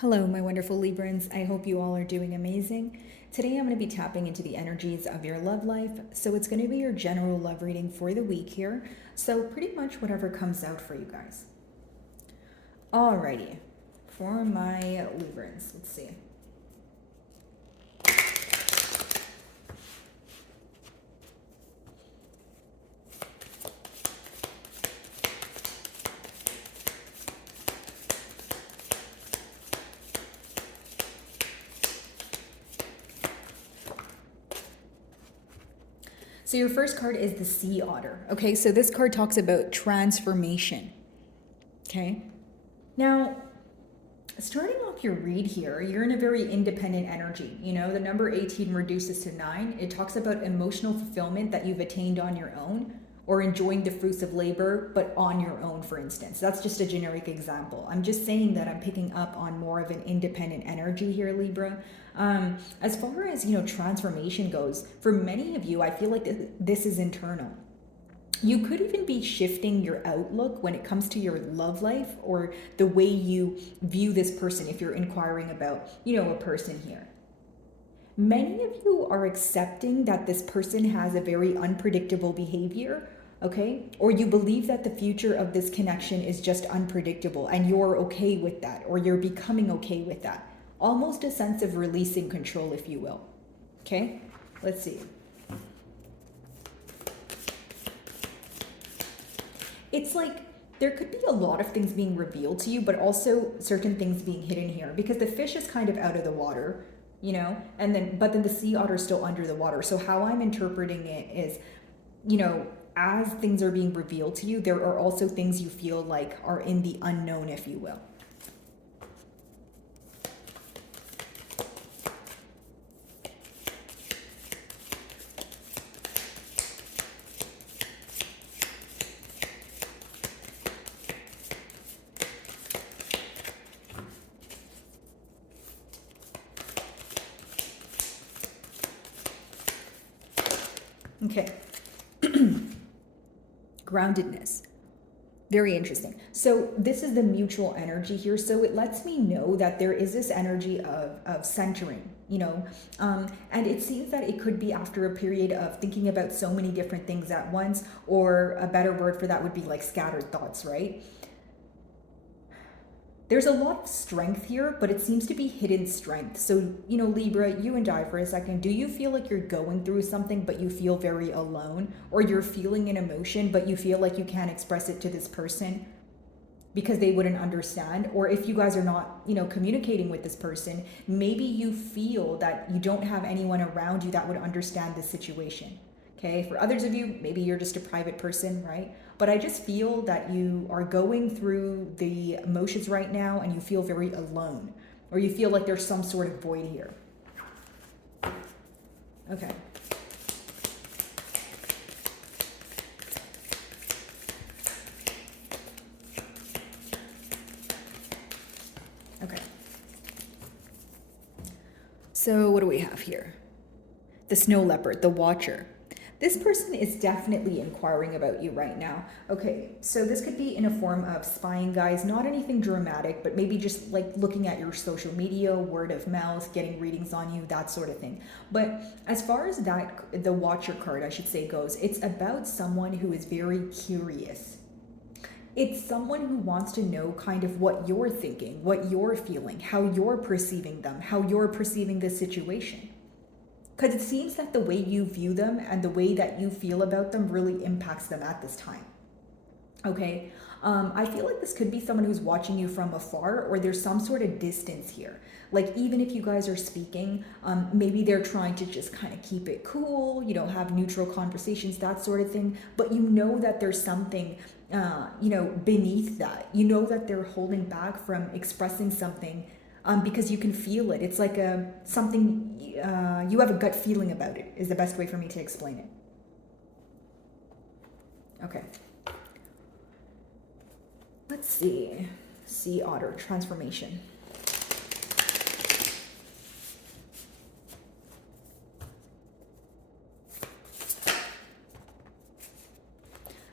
Hello, my wonderful Librans. I hope you all are doing amazing. Today I'm going to be tapping into the energies of your love life. So it's going to be your general love reading for the week here. So pretty much whatever comes out for you guys. Alrighty, for my Librans, let's see. So your first card is the Sea Otter. Okay, so this card talks about transformation. Okay, now starting off your read here, you're in a very independent energy. You know, the number 18 reduces to 9. It talks about emotional fulfillment that you've attained on your own, or enjoying the fruits of labor, but on your own, for instance. That's just a generic example. I'm just saying that I'm picking up on more of an independent energy here, Libra. As far as, transformation goes, for many of you, I feel like this is internal. You could even be shifting your outlook when it comes to your love life or the way you view this person if you're inquiring about, a person here. Many of you are accepting that this person has a very unpredictable behavior, okay? Or you believe that the future of this connection is just unpredictable and you're okay with that, or you're becoming okay with that. Almost a sense of releasing control, if you will. Okay? Let's see. It's like there could be a lot of things being revealed to you, but also certain things being hidden here because the fish is kind of out of the water, but then the sea otter is still under the water. So how I'm interpreting it is, as things are being revealed to you, there are also things you feel like are in the unknown, if you will. Okay. Groundedness. Very interesting. So this is the mutual energy here. So it lets me know that there is this energy of centering, and it seems that it could be after a period of thinking about so many different things at once, or a better word for that would be like scattered thoughts, right? There's a lot of strength here, but it seems to be hidden strength. So, Libra, you and I for a second, do you feel like you're going through something, but you feel very alone? Or you're feeling an emotion, but you feel like you can't express it to this person because they wouldn't understand? Or if you guys are not, communicating with this person, maybe you feel that you don't have anyone around you that would understand this situation. Okay, for others of you, maybe you're just a private person, right? But I just feel that you are going through the emotions right now and you feel very alone, or you feel like there's some sort of void here. Okay. Okay. So what do we have here? The snow leopard, the watcher. This person is definitely inquiring about you right now. Okay, so this could be in a form of spying, guys. Not anything dramatic, but maybe just like looking at your social media, word of mouth, getting readings on you, that sort of thing. But as far as that, the watcher card, I should say, goes, it's about someone who is very curious. It's someone who wants to know kind of what you're thinking, what you're feeling, how you're perceiving them, how you're perceiving the situation. Because it seems that the way you view them and the way that you feel about them really impacts them at this time. Okay, I feel like this could be someone who's watching you from afar, or there's some sort of distance here. Like even if you guys are speaking, maybe they're trying to just kind of keep it cool, have neutral conversations, that sort of thing. But you know that there's something, beneath that. You know that they're holding back from expressing something. Because you can feel it. It's like something, you have a gut feeling about it, is the best way for me to explain it. Okay. Let's see. Sea otter, transformation.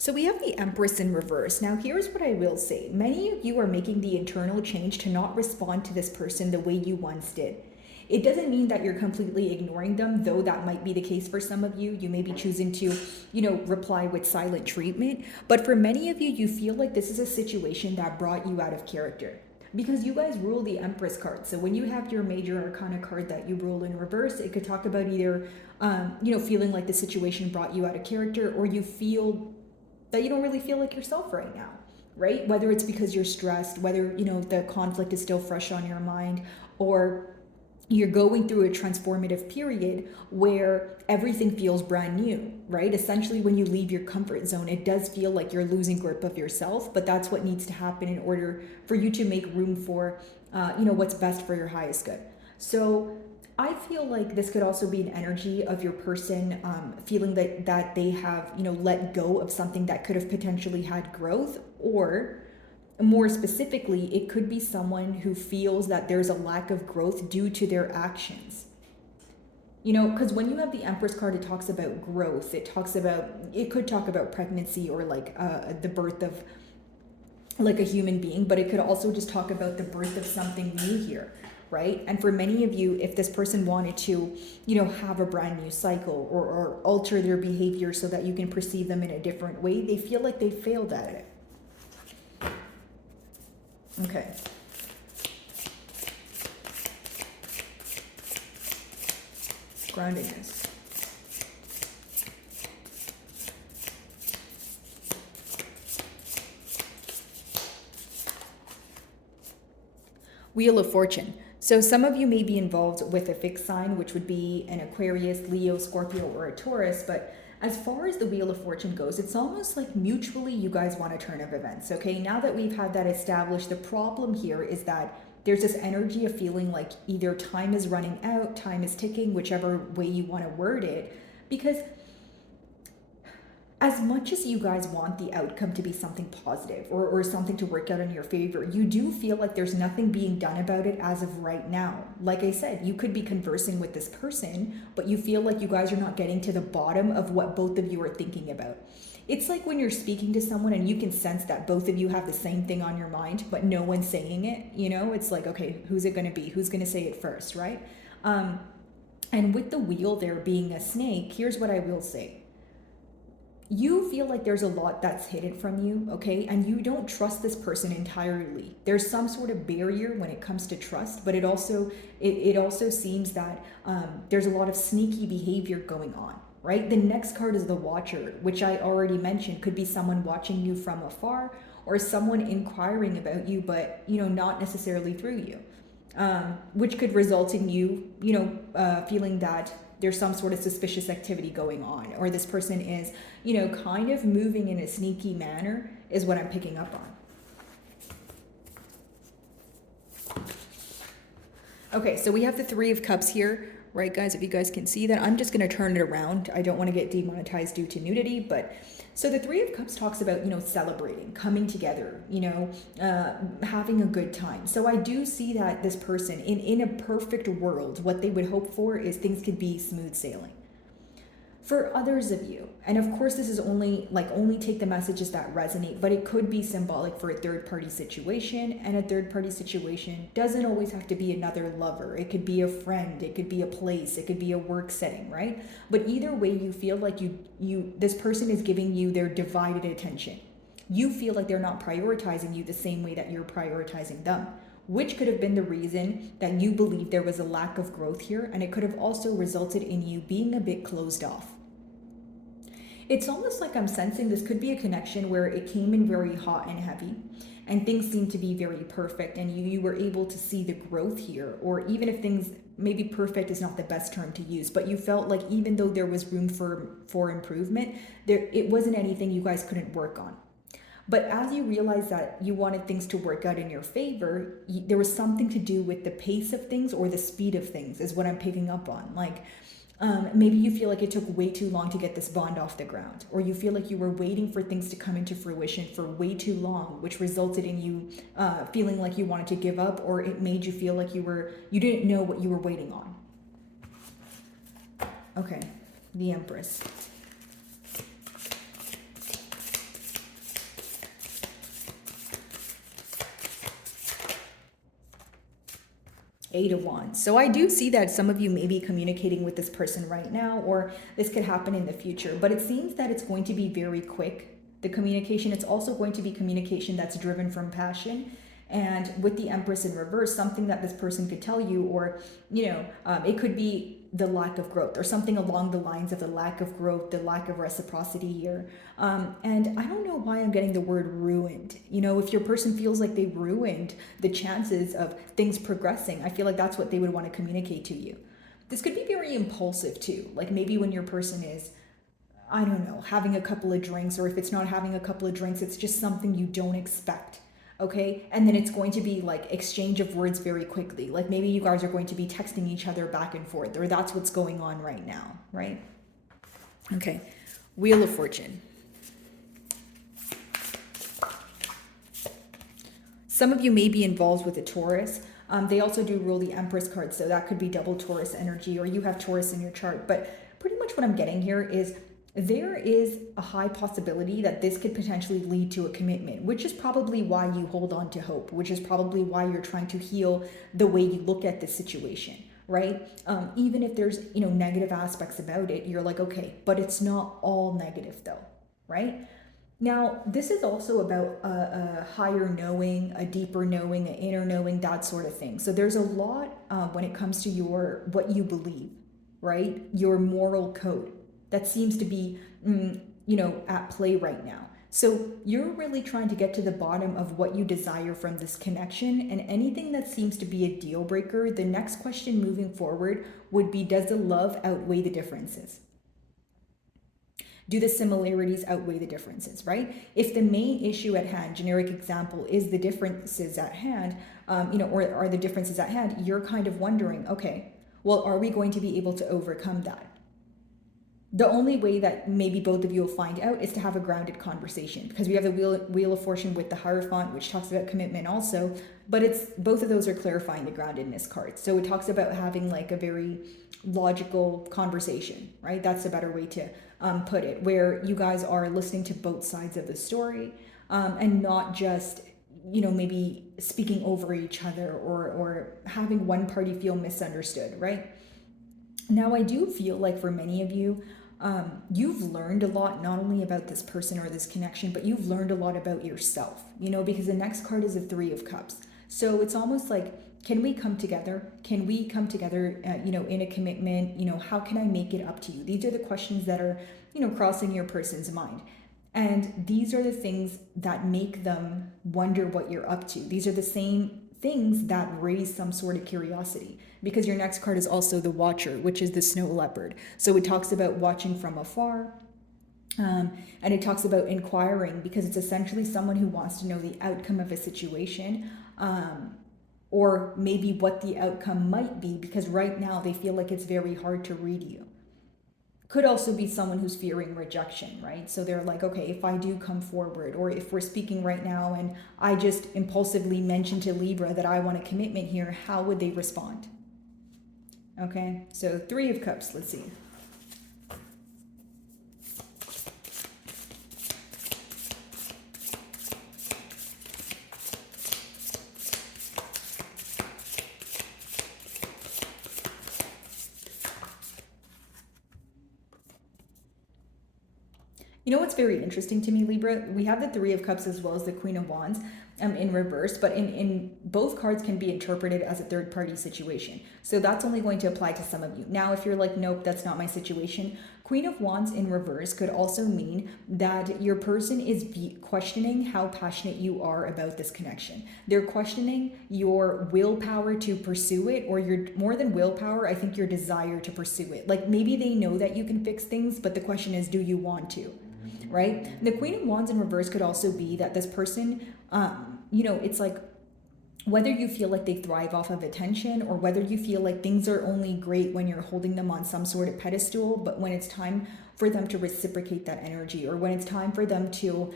So we have the Empress in reverse. Now here's what I will say. Many of you are making the internal change to not respond to this person the way you once did. It doesn't mean that you're completely ignoring them, though that might be the case for some of you. You may be choosing to, reply with silent treatment. But for many of you, you feel like this is a situation that brought you out of character. Because you guys rule the Empress card. So when you have your major arcana card that you rule in reverse, it could talk about either, feeling like the situation brought you out of character, or you feel that you don't really feel like yourself right now, right? Whether it's because you're stressed, whether, the conflict is still fresh on your mind, or you're going through a transformative period where everything feels brand new, right? Essentially, when you leave your comfort zone, it does feel like you're losing grip of yourself, but that's what needs to happen in order for you to make room for, what's best for your highest good. So I feel like this could also be an energy of your person feeling that they have, let go of something that could have potentially had growth, or more specifically, it could be someone who feels that there's a lack of growth due to their actions. Because when you have the Empress card, it talks about growth. It could talk about pregnancy, or like the birth of like a human being, but it could also just talk about the birth of something new here. Right? And for many of you, if this person wanted to, have a brand new cycle, or alter their behavior so that you can perceive them in a different way, they feel like they failed at it. Okay. Groundedness. Wheel of Fortune. So some of you may be involved with a fixed sign, which would be an Aquarius, Leo, Scorpio, or a Taurus. But as far as the Wheel of Fortune goes, it's almost like mutually you guys want a turn of events. Okay, now that we've had that established, the problem here is that there's this energy of feeling like either time is running out, time is ticking, whichever way you want to word it. Because as much as you guys want the outcome to be something positive, or something to work out in your favor, you do feel like there's nothing being done about it as of right now. Like I said, you could be conversing with this person, but you feel like you guys are not getting to the bottom of what both of you are thinking about. It's like when you're speaking to someone and you can sense that both of you have the same thing on your mind, but no one's saying it. It's like, okay, who's it going to be? Who's going to say it first, right? And with the wheel there being a snake, here's what I will say. You feel like there's a lot that's hidden from you, okay? And you don't trust this person entirely. There's some sort of barrier when it comes to trust, but it also seems that there's a lot of sneaky behavior going on, right? The next card is the Watcher, which I already mentioned could be someone watching you from afar, or someone inquiring about you, but not necessarily through you, which could result in you, feeling that there's some sort of suspicious activity going on, or this person is, kind of moving in a sneaky manner, is what I'm picking up on. Okay, so we have the Three of Cups here, right, guys? If you guys can see that, I'm just going to turn it around. I don't want to get demonetized due to nudity, but so the Three of Cups talks about, celebrating, coming together, having a good time. So I do see that this person, in a perfect world, what they would hope for is things could be smooth sailing. For others of you, and of course this is only take the messages that resonate, but it could be symbolic for a third-party situation, and a third-party situation doesn't always have to be another lover. It could be a friend, it could be a place, it could be a work setting, right? But either way, you feel like this person is giving you their divided attention. You feel like they're not prioritizing you the same way that you're prioritizing them, which could have been the reason that you believe there was a lack of growth here, and it could have also resulted in you being a bit closed off. It's almost like I'm sensing this could be a connection where it came in very hot and heavy, and things seemed to be very perfect, and you were able to see the growth here, or even if things, maybe perfect is not the best term to use, but you felt like even though there was room for improvement, it wasn't anything you guys couldn't work on. But as you realized that you wanted things to work out in your favor, there was something to do with the pace of things or the speed of things, is what I'm picking up on. Like, maybe you feel like it took way too long to get this bond off the ground, or you feel like you were waiting for things to come into fruition for way too long, which resulted in you feeling like you wanted to give up, or it made you feel like you didn't know what you were waiting on. Okay, the Empress. Eight of Wands. So I do see that some of you may be communicating with this person right now, or this could happen in the future, but it seems that it's going to be very quick. The communication, it's also going to be communication that's driven from passion. And with the Empress in reverse, something that this person could tell you, or, it could be the lack of growth or something along the lines of the lack of growth, the lack of reciprocity here. And I don't know why I'm getting the word ruined. If your person feels like they ruined the chances of things progressing, I feel like that's what they would want to communicate to you. This could be very impulsive too. Like maybe when your person is, I don't know, having a couple of drinks, or if it's not having a couple of drinks, it's just something you don't expect. Okay, and then it's going to be like exchange of words very quickly. Like maybe you guys are going to be texting each other back and forth, or that's what's going on right now, right? Okay, Wheel of Fortune. Some of you may be involved with a Taurus. They also do rule the Empress card, so that could be double Taurus energy, or you have Taurus in your chart. But pretty much what I'm getting here is there is a high possibility that this could potentially lead to a commitment, which is probably why you hold on to hope, which is probably why you're trying to heal the way you look at this situation, right? Even if there's, negative aspects about it, you're like, okay, but it's not all negative though, right? Now, this is also about a higher knowing, a deeper knowing, an inner knowing, that sort of thing. So there's a lot when it comes to what you believe, right? Your moral code. That seems to be, at play right now. So you're really trying to get to the bottom of what you desire from this connection, and anything that seems to be a deal breaker, the next question moving forward would be, does the love outweigh the differences? Do the similarities outweigh the differences, right? If the main issue at hand, generic example, is the differences at hand, or are the differences at hand, you're kind of wondering, okay, well, are we going to be able to overcome that? The only way that maybe both of you will find out is to have a grounded conversation, because we have the Wheel of Fortune with the Hierophant, which talks about commitment also, but it's both of those are clarifying the groundedness cards. So it talks about having like a very logical conversation, right? That's a better way to put it, where you guys are listening to both sides of the story, and not just maybe speaking over each other, or having one party feel misunderstood, right? Now, I do feel like for many of you, you've learned a lot, not only about this person or this connection, but you've learned a lot about yourself, because the next card is the Three of Cups. So it's almost like, can we come together? Can we come together, in a commitment? How can I make it up to you? These are the questions that are, crossing your person's mind. And these are the things that make them wonder what you're up to. These are the same things that raise some sort of curiosity, because your next card is also the Watcher, which is the snow leopard. So it talks about watching from afar, and it talks about inquiring, because it's essentially someone who wants to know the outcome of a situation, or maybe what the outcome might be, because right now they feel like it's very hard to read you. Could also be someone who's fearing rejection, right? So they're like, okay, if I do come forward, or if we're speaking right now and I just impulsively mention to Libra that I want a commitment here, how would they respond? Okay, so Three of Cups, let's see. You know what's very interesting to me, Libra? We have the Three of Cups as well as the Queen of Wands in reverse, but in both cards can be interpreted as a third party situation. So that's only going to apply to some of you. Now, if you're like, nope, that's not my situation, Queen of Wands in reverse could also mean that your person is questioning how passionate you are about this connection. They're questioning your willpower to pursue it, or your, more than willpower, I think your desire to pursue it. Like maybe they know that you can fix things, but the question is, do you want to? Right? The Queen of Wands in reverse could also be that this person, it's like whether you feel like they thrive off of attention, or whether you feel like things are only great when you're holding them on some sort of pedestal, but when it's time for them to reciprocate that energy, or when it's time for them to,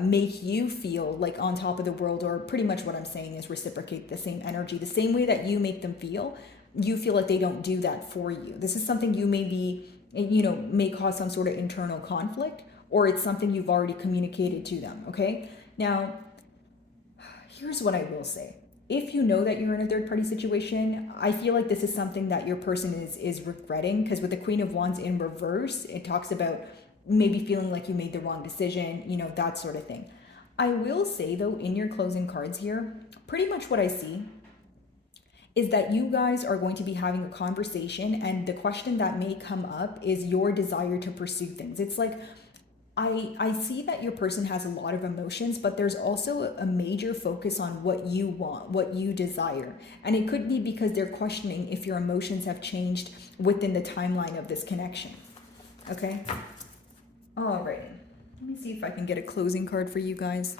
make you feel like on top of the world, or pretty much what I'm saying is reciprocate the same energy, the same way that you make them feel, you feel like they don't do that for you. This is something you may be, may cause some sort of internal conflict, or it's something you've already communicated to them, okay? Now, here's what I will say. if you know that you're in a third party situation, I feel like this is something that your person is regretting, because with the Queen of Wands in reverse, it talks about maybe feeling like you made the wrong decision, you know, that sort of thing. I will say though, in your closing cards here, pretty much what I see is that you guys are going to be having a conversation, and the question that may come up is your desire to pursue things. It's like, I see that your person has a lot of emotions, but there's also a major focus on what you want, what you desire. And it could be because they're questioning if your emotions have changed within the timeline of this connection. Okay? All right. Let me see if I can get a closing card for you guys.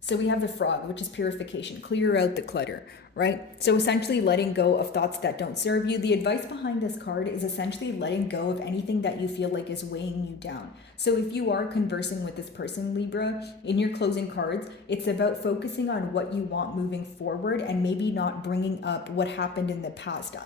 So we have the Frog, which is purification, clear out the clutter, right? So essentially letting go of thoughts that don't serve you. The advice behind this card is essentially letting go of anything that you feel like is weighing you down. So if you are conversing with this person, Libra, in your closing cards, it's about focusing on what you want moving forward and maybe not bringing up what happened in the past.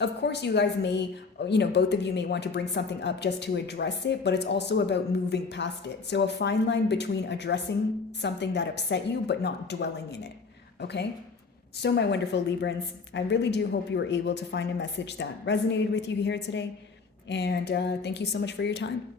Of course, you guys may, you know, both of you may want to bring something up just to address it, but it's also about moving past it. So a fine line between addressing something that upset you, but not dwelling in it, okay? So my wonderful Librans, I really do hope you were able to find a message that resonated with you here today. And thank you so much for your time.